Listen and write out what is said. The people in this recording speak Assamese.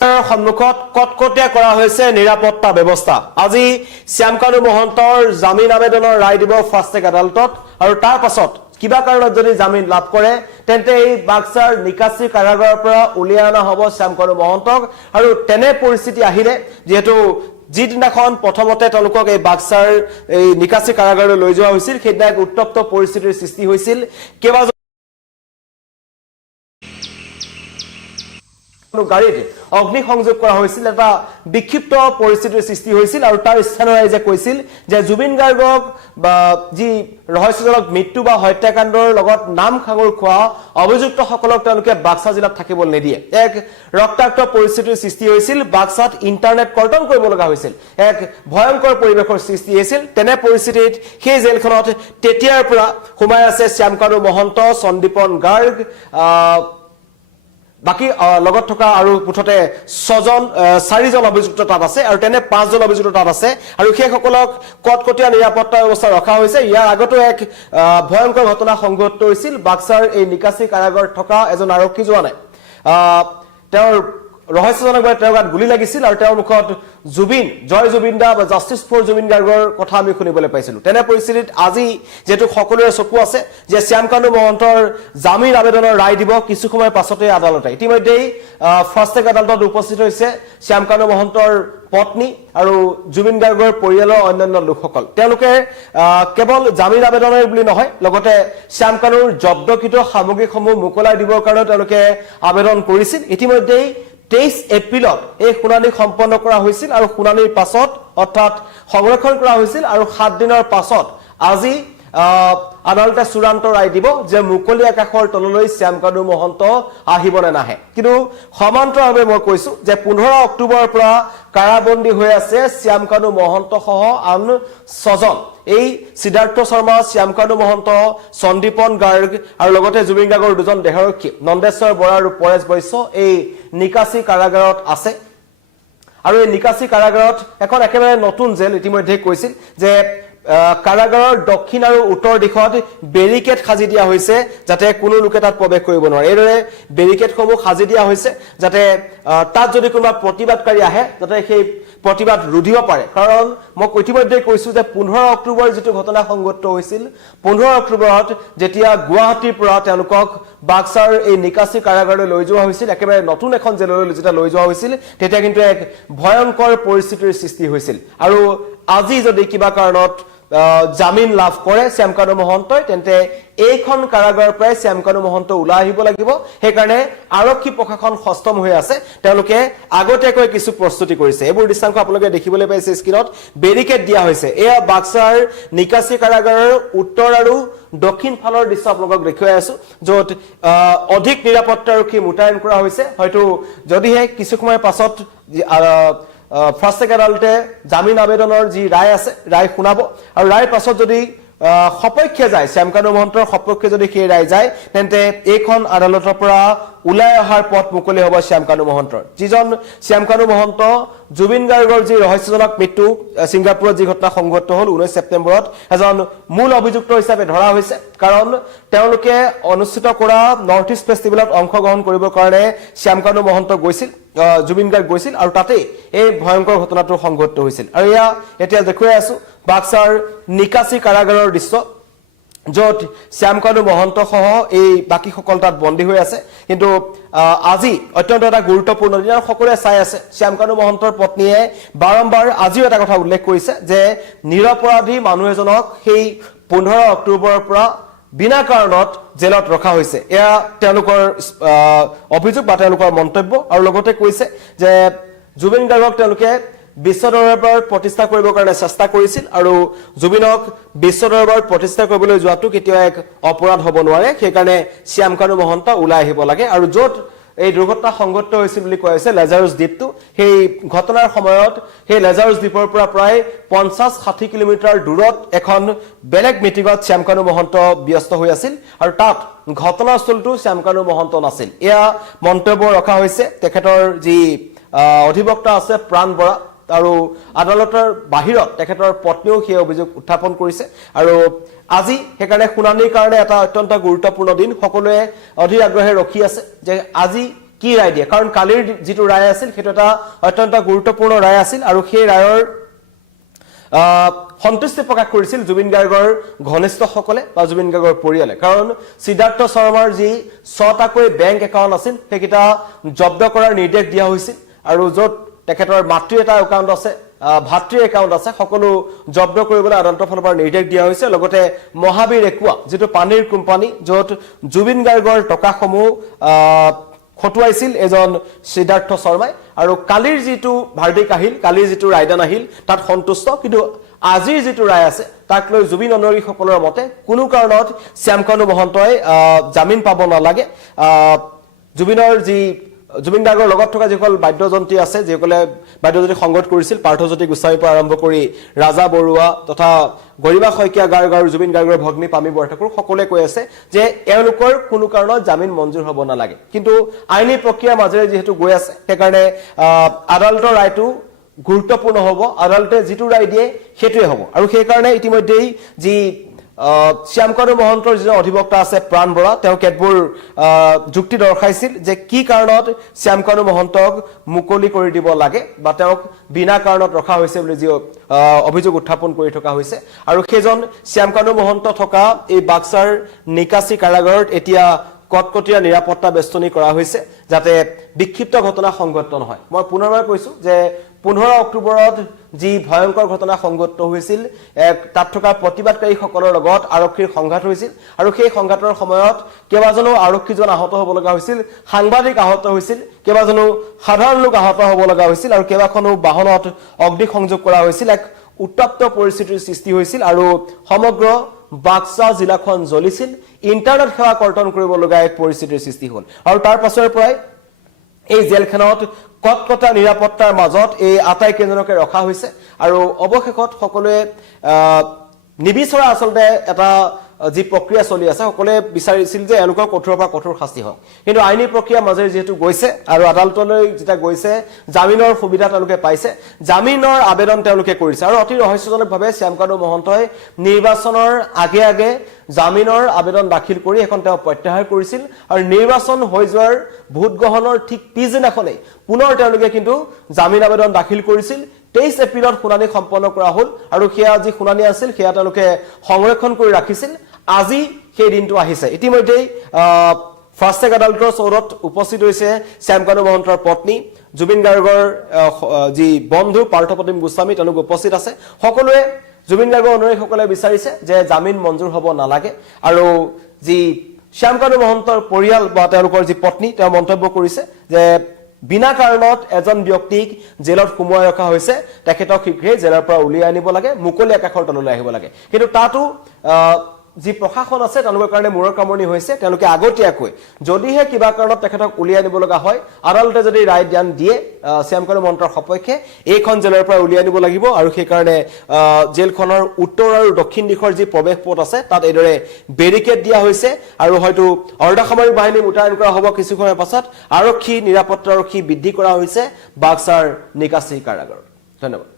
সন্মুখত কটকটীয়া কৰা হৈছে নিৰাপত্তা ব্যৱস্থা আজি শ্যামকানু মহন্তৰ জামিন আবেদনৰ ৰায় দিব ফাষ্ট ট্ৰেক আদালতত আৰু তাৰ পাছত কিবা কাৰণত যদি জামিন লাভ কৰে তেন্তে এই বাক্সাৰ নিকাসী কাৰাগাৰৰ পৰা উলিয়াই অনা হ'ব শ্যামকানু মহন্তক আৰু তেনে পৰিস্থিতি আহিলে যেহেতু যিদিনাখন প্ৰথমতে তেওঁলোকক এই বাক্সাৰ এই নিকাসী কাৰাগাৰলৈ লৈ যোৱা হৈছিল সেইদিনা এক উত্তপ্ত পৰিস্থিতিৰ সৃষ্টি হৈছিল কেৱল গাড়ীত অগ্নি সংযোগ কৰা হৈছিল এটা বিক্ষিপ্ত পৰিস্থিতিৰ সৃষ্টি হৈছিল আৰু তাৰ স্থানীয় ৰাইজে কৈছিল যে জুবিন গাৰ্গক বা যি ৰহস্যজনক মৃত্যু বা হত্যাকাণ্ডৰ লগত নাম খাঙুৰ খোৱা অভিযুক্তসকলক তেওঁলোকে বাক্সা জিলাত থাকিবলৈ নিদিয়ে এক ৰক্তাক্ত পৰিস্থিতিৰ সৃষ্টি হৈছিল বাক্সাত ইন্টাৰনেট কৰ্তন কৰিব লগা হৈছিল এক ভয়ংকৰ পৰিৱেশৰ সৃষ্টি হৈছিল তেনে পৰিস্থিতিত সেই জেলখনত তেতিয়াৰ পৰা সোমাই আছে শ্যামকানু মহন্ত সন্দীপন গাৰ্গ বাকি লগত থকা আৰু মুঠতে 4জন অভিযুক্ত তাত আছে আৰু তেনে 5জন অভিযুক্ত তাত আছে আৰু সেই সকলক কটকটীয়া নিৰাপত্তা ব্যৱস্থা ৰখা হৈছে ইয়াৰ আগতো এক ভয়ংকৰ ঘটনা সংঘটিত হৈছিল বাক্সাৰ এই নিকাসী কাৰাগাৰত থকা এজন আৰক্ষী জোৱানে তেওঁৰ ৰহস্যজনকভাৱে তেওঁৰ গাত গুলি লাগিছিল আৰু তেওঁৰ মুখত জুবিন জয় জুবিন দা বা জাষ্টিস ফৰ জুবিন গাৰ্গৰ কথা আমি শুনিবলৈ পাইছিলো তেনে পৰিস্থিতিত আজি যেটো সকলোৰে চকু আছে যে শ্যামকানু মহন্তৰ জামিন আবেদনৰ ৰায় দিব কিছু সময় পাছতে আদালতে ইতিমধ্যেই ফাষ্ট ট্ৰেক আদালতত উপস্থিত হৈছে শ্যামকানু মহন্তৰ পত্নী আৰু জুবিন গাৰ্গৰ পৰিয়ালৰ অন্যান্য লোকসকল তেওঁলোকে কেৱল জামিন আবেদনৰ বুলি নহয় লগতে শ্যামকানুৰ জব্দকৃত সামগ্ৰীসমূহ মুকলাই দিবৰ কাৰণে তেওঁলোকে আবেদন কৰিছিল ইতিমধ্যেই 23 এপ্ৰিলত এই শুনানি সম্পন্ন কৰা হৈছিল আৰু শুনানিৰ পাছত অৰ্থাৎ সংৰক্ষণ কৰা হৈছিল আৰু 7 দিনৰ পাছত আজি আদালতে চূড়ান্ত ৰায় দিব যে মুকলি আকাশৰ তললৈ শ্যামকানু মহন্ত আহিবনে নাহে কিন্তু সমান্তৰালভাৱে মই কৈছো যে 15 অক্টোবৰৰ পৰা কাৰাবন্দী হৈ আছে শ্যামকানু মহন্ত সহ আন 6জন এই সিদ্ধাৰ্থ শৰ্মা শ্যামকানু মহন্ত সন্দীপন গাৰ্গ আৰু লগতে জুবিন গাৰ্গৰ দুজন দেহৰক্ষী নন্দেশ্বৰ বৰা আৰু পৰেশ বৈশ্য এই নিকাসী কাৰাগাৰত আছে আৰু এই নিকাসী কাৰাগাৰত এখন একেবাৰে নতুন জেল ইতিমধ্যে কৈছিল যে কাৰাগাৰৰ দক্ষিণ আৰু উত্তৰ দিশত বেৰিকেড সাজি দিয়া হৈছে যাতে কোনো লোকে তাত প্ৰৱেশ কৰিব নোৱাৰে এইদৰে বেৰিকেডসমূহ সাজি দিয়া হৈছে যাতে তাত যদি কোনোবা প্ৰতিবাদকাৰী আহে যাতে সেই প্ৰতিবাদ ৰুধিব পাৰে কাৰণ মই ইতিমধ্যে কৈছো যে 15 অক্টোবৰ যেটো ঘটনা সংঘটিত হৈছিল 15 অক্টোবৰত যেতিয়া গুৱাহাটীৰ পৰা তেওঁলোকক বাক্সাৰ এই নিকাসী কাৰাগাৰলৈ লৈ যোৱা হৈছিল একেবাৰে নতুন এখন জেললৈ যেতিয়া লৈ যোৱা হৈছিল তেতিয়া কিন্তু এক ভয়ংকৰ পৰিস্থিতিৰ সৃষ্টি হৈছিল আৰু আজি যদি কিবা কাৰণত জামিন লাভ কৰে শ্যামকানু মহন্তই তেন্তে এইখন কাৰাগাৰৰ পৰা শ্যামকানু মহন্ত ওলাই আহিব লাগিব সেই কাৰণে আৰক্ষী প্ৰশাসন সষ্টম হৈ আছে তেওঁলোকে আগতেকৈ কিছু প্ৰস্তুতি কৰিছে এইবোৰ দৃশ্যাংশ আপোনালোকে দেখিবলৈ পাইছে স্ক্ৰীনত বেৰিকেড দিয়া হৈছে এয়া বাক্সাৰ নিকাসী কাৰাগাৰৰ উত্তৰ আৰু দক্ষিণ ফালৰ দৃশ্য আপোনালোকক দেখুৱাই আছো য'ত অধিক নিৰাপত্তা আৰক্ষী মুতায়ন কৰা হৈছে হয়তো যদিহে কিছু সময় পাছত ফাষ্ট ট্ৰেক আদালতে জামিন আবেদনৰ যি ৰায় আছে ৰায় শুনাব আৰু ৰায়ৰ পাছত যদি সপক্ষে যায় শ্যামকানু মহন্তৰ সপক্ষে যদি সেই ৰায় যায় তেন্তে এইখন আদালতৰ পৰা উলাই অহাৰ পথ মুকলি হ'ব শ্যামকানু মহন্তৰ যিজন শ্যামকানু মহন্ত জুবিন গাৰ্গৰ যি ৰহস্যজনক মৃত্যু সিংগাপুৰত যি ঘটনা সংঘটিত হ'ল 19 ছেপ্টেম্বৰত এজন মূল অভিযুক্ত হিচাপে ধৰা হৈছে কাৰণ তেওঁলোকে অনুষ্ঠিত কৰা নৰ্থ ইষ্ট ফেষ্টিভেলত অংশগ্ৰহণ কৰিবৰ কাৰণে শ্যামকানু মহন্ত গৈছিল জুবিন গাৰ্গ গৈছিল আৰু তাতে এই ভয়ংকৰ ঘটনাটো সংঘটিত হৈছিল আৰু এয়া এতিয়া দেখুৱাই আছো বাক্সাৰ নিকাসী কাৰাগাৰৰ দৃশ্য য'ত শ্যামকানু মহন্ত সহ এই বাকি সকল তাত বন্দী হৈ আছে কিন্তু আজি অত্যন্ত এটা গুৰুত্বপূৰ্ণ দিন আৰু সকলোৱে চাই আছে শ্যামকানু মহন্তৰ পত্নীয়ে বাৰম্বাৰ আজিও এটা কথা উল্লেখ কৰিছে যে নিৰপৰাধী মানুহ এজনক সেই 15 অক্টোবৰৰ পৰা বিনা কাৰণত জেলত ৰখা হৈছে এয়া তেওঁলোকৰ অভিযোগ বা তেওঁলোকৰ মন্তব্য আৰু লগতে কৈছে যে জুবিন গাৰ্গক তেওঁলোকে বিশ্ব দৰবাৰত প্ৰতিষ্ঠা কৰিবৰ কাৰণে চেষ্টা কৰিছিল আৰু জুবিনক বিশ্ব দৰবাৰত প্ৰতিষ্ঠা কৰিবলৈ যোৱাটো কেতিয়াও এক অপৰাধ হ'ব নোৱাৰে সেই কাৰণে শ্যামকানু মহন্ত ওলাই আহিব লাগে আৰু য'ত এই দুৰ্ঘটনা সংঘটিত হৈছিল বুলি কোৱা হৈছে লেজাৰুছ দ্বীপটো সেই ঘটনাৰ সময়ত সেই লেজাৰুছ দ্বীপৰ পৰা প্ৰায় 50-60 কিলোমিটাৰ দূৰত এখন বেলেগ মিটিঙত শ্যামকানু মহন্ত ব্যস্ত হৈ আছিল আৰু তাত ঘটনাস্থলটো শ্যামকানু মহন্ত নাছিল এয়া মন্তব্য ৰখা হৈছে তেখেতৰ যি অধিবক্তা আছে প্ৰাণ বৰা আৰু আদালতৰ বাহিৰত তেখেতৰ পত্নীও সেই অভিযোগ উত্থাপন কৰিছে আৰু আজি হেকাৰণে শুনানিৰ কাৰণে এটা অত্যন্ত গুৰুত্বপূৰ্ণ দিন সকলোৱে অধীৰ আগ্ৰহে ৰখি আছে যে আজি কি ৰায় দিয়ে কাৰণ কালিৰ যেটো ৰায় আছিল হেতু এটা অত্যন্ত গুৰুত্বপূৰ্ণ ৰায় আছিল আৰু সেই ৰায়ৰ সন্তুষ্টি প্ৰকাশ কৰিছিল জুবিন গাৰ্গৰ ঘনিষ্ঠসকলে বা জুবিন গাৰ্গৰ পৰিয়ালে কাৰণ সিদ্ধাৰ্থ শৰ্মাৰ যি 6টাকৈ বেংক একাউণ্ট আছিল সেইকেইটা জব্দ কৰাৰ নিৰ্দেশ দিয়া হৈছিল আৰু য'ত তেখেতৰ মাতৃৰ এটা একাউণ্ট আছে ভাতৃৰ একাউণ্ট আছে সকলো জব্দ কৰিবলৈ আদালতৰ ফালৰ পৰা নিৰ্দেশ দিয়া হৈছে লগতে মহাবীৰ একুৱা যেটো পানীৰ কোম্পানী য'ত জুবিন গাৰ্গৰ টকাসমূহ খটুৱাইছিল এজন সিদ্ধাৰ্থ শৰ্মাই আৰু কালিৰ যেটো ভাৰ্ডিক আহিল কালিৰ যেটো ৰায়দান আহিল তাত সন্তুষ্ট কিন্তু আজিৰ যেটো ৰায় আছে তাক লৈ জুবিন অনুৰাগীসকলৰ মতে কোনো কাৰণত শ্যামকানু মহন্তই জামিন পাব নালাগে জুবিনৰ যি জুবিন গাৰ্গৰ লগত থকা যিসকল বাদ্যযন্ত্ৰী আছে যিসকলে বাদ্যযন্ত্ৰী সংগত কৰিছিল পাৰ্থজ্যোতি গোস্বামীৰ পৰা আৰম্ভ কৰি ৰাজা বৰুৱা তথা গৰিমা শইকীয়া গাৰ্গ আৰু জুবিন গাৰ্গৰ ভগ্নী পামী বৰঠাকুৰ সকলোৱে কৈ আছে যে এওঁলোকৰ কোনো কাৰণত জামিন মঞ্জুৰ হ'ব নালাগে কিন্তু আইনী প্ৰক্ৰিয়াৰ মাজেৰে যেহেতু গৈ আছে সেইকাৰণে আদালতৰ ৰায়টো গুৰুত্বপূৰ্ণ হ'ব আদালতে যেটো ৰায় দিয়ে সেইটোৱে হ'ব আৰু সেই কাৰণে ইতিমধ্যেই যি শ্যামকানু মহন্তৰ যি অধিবক্তা আছে প্ৰাণ বৰা তেওঁ কেতবোৰ যুক্তি দৰ্শাইছিল যে কি কাৰণত শ্যামকানু মহন্তক মুকলি কৰি দিব লাগে বা তেওঁক বিনা কাৰণত ৰখা হৈছে বুলি যি অভিযোগ উত্থাপন কৰি থকা হৈছে আৰু সেইজন শ্যামকানু মহন্ত থকা এই বাক্সাৰ নিকাসী কাৰাগাৰত এতিয়া কটকটীয়া নিৰাপত্তা বেষ্টনী কৰা হৈছে যাতে বিক্ষিপ্ত ঘটনা সংঘটিত নহয় মই পুনৰবাৰ কৈছো যে 15 অক্টোবৰত যি ভয়ংকৰ ঘটনা সংঘটিত হৈছিল তাত থকা প্ৰতিবাদকাৰীসকলৰ লগত আৰক্ষীৰ সংঘাত হৈছিল আৰু সেই সংঘাতৰ সময়ত কেবাজনো আৰক্ষীজন আহত হ'ব লগা হৈছিল সাংবাদিক আহত হৈছিল কেবাজনো সাধাৰণ লোক আহত হ'ব লগা হৈছিল আৰু কেবাখনো বাহনত অগ্নি সংযোগ কৰা হৈছিল এক উত্তপ্ত পৰিস্থিতিৰ সৃষ্টি হৈছিল আৰু সমগ্ৰ বাক্সা জিলাখন জ্বলিছিল ইন্টাৰনেট সেৱা কৰ্তন কৰিব লগা এক পৰিস্থিতিৰ সৃষ্টি হ'ল আৰু তাৰ পাছৰ পৰাই এই জেলখনত কটকটা নিৰাপত্তাৰ মাজত এই আটাইকেইজনকে ৰখা হৈছে আৰু অৱশেষত সকলোৱে নিবিচৰা আচলতে এটা যি প্ৰক্ৰিয়া চলি আছে সকলোৱে বিচাৰিছিল যে এওঁলোকৰ কঠোৰৰ পৰা কঠোৰ শাস্তি হওক কিন্তু আইনী প্ৰক্ৰিয়া মাজেৰে যেহেতু গৈছে আৰু আদালতলৈ যেতিয়া গৈছে জামিনৰ সুবিধা তেওঁলোকে পাইছে জামিনৰ আবেদন তেওঁলোকে কৰিছে আৰু অতি ৰহস্যজনকভাৱে শ্যামকানু মহন্তই নিৰ্বাচনৰ আগে আগে জামিনৰ আবেদন দাখিল কৰি এখন তেওঁ প্ৰত্যাহাৰ কৰিছিল আৰু নিৰ্বাচন হৈ যোৱাৰ ভোট গ্ৰহণৰ ঠিক পিছদিনাখনেই পুনৰ তেওঁলোকে কিন্তু জামিন আবেদন দাখিল কৰিছিল 23 এপ্ৰিলত শুনানি সম্পন্ন কৰা হ'ল আৰু সেয়া যি শুনানি আছিল সেয়া তেওঁলোকে সংৰক্ষণ কৰি ৰাখিছিল আজি সেই দিনটো আহিছে ইতিমধ্যেই ফাষ্ট ট্ৰেক আদালতৰ চৌৰত উপস্থিত হৈছে শ্যামকানু মহন্তৰ পত্নী জুবিন গাৰ্গৰ যি বন্ধু পাৰ্থপ্ৰতিম গোস্বামী তেওঁলোক উপস্থিত আছে সকলোৱে জুবিন গাৰ্গৰ অনুৰাগীসকলে বিচাৰিছে যে জামিন মঞ্জুৰ হ'ব নালাগে আৰু যি শ্যামকানু মহন্তৰ পৰিয়াল বা তেওঁলোকৰ যি পত্নী তেওঁ মন্তব্য কৰিছে যে বিনা কাৰণত এজন ব্যক্তিক জেলত সুমুৱাই ৰখা হৈছে তেখেতক শীঘ্ৰেই জেলৰ পৰা উলিয়াই আনিব লাগে মুকলি আকাশৰ তললৈ আহিব লাগে কিন্তু তাতো যি প্ৰশাসন আছে তেওঁলোকৰ কাৰণে মূৰৰ কামৰণি হৈছে তেওঁলোকে আগতীয়াকৈ যদিহে কিবা কাৰণত তেখেতক উলিয়াই আনিব লগা হয় আদালতে যদি ৰায় দান দিয়ে শ্যামকানু মহন্তৰ সপক্ষে এইখন জেলৰ পৰা উলিয়াই আনিব লাগিব আৰু সেই কাৰণে জেলখনৰ উত্তৰ আৰু দক্ষিণ দিশৰ যি প্ৰৱেশ পথ আছে তাত এইদৰে বেৰিকেড দিয়া হৈছে আৰু হয়তো অৰ্ধসামৰিক বাহিনী মুতায়ন কৰা হ'ব কিছু সময়ৰ পাছত আৰক্ষী নিৰাপত্তা আৰক্ষী বৃদ্ধি কৰা হৈছে বাক্সাৰ নিকাসী কাৰাগাৰত ধন্যবাদ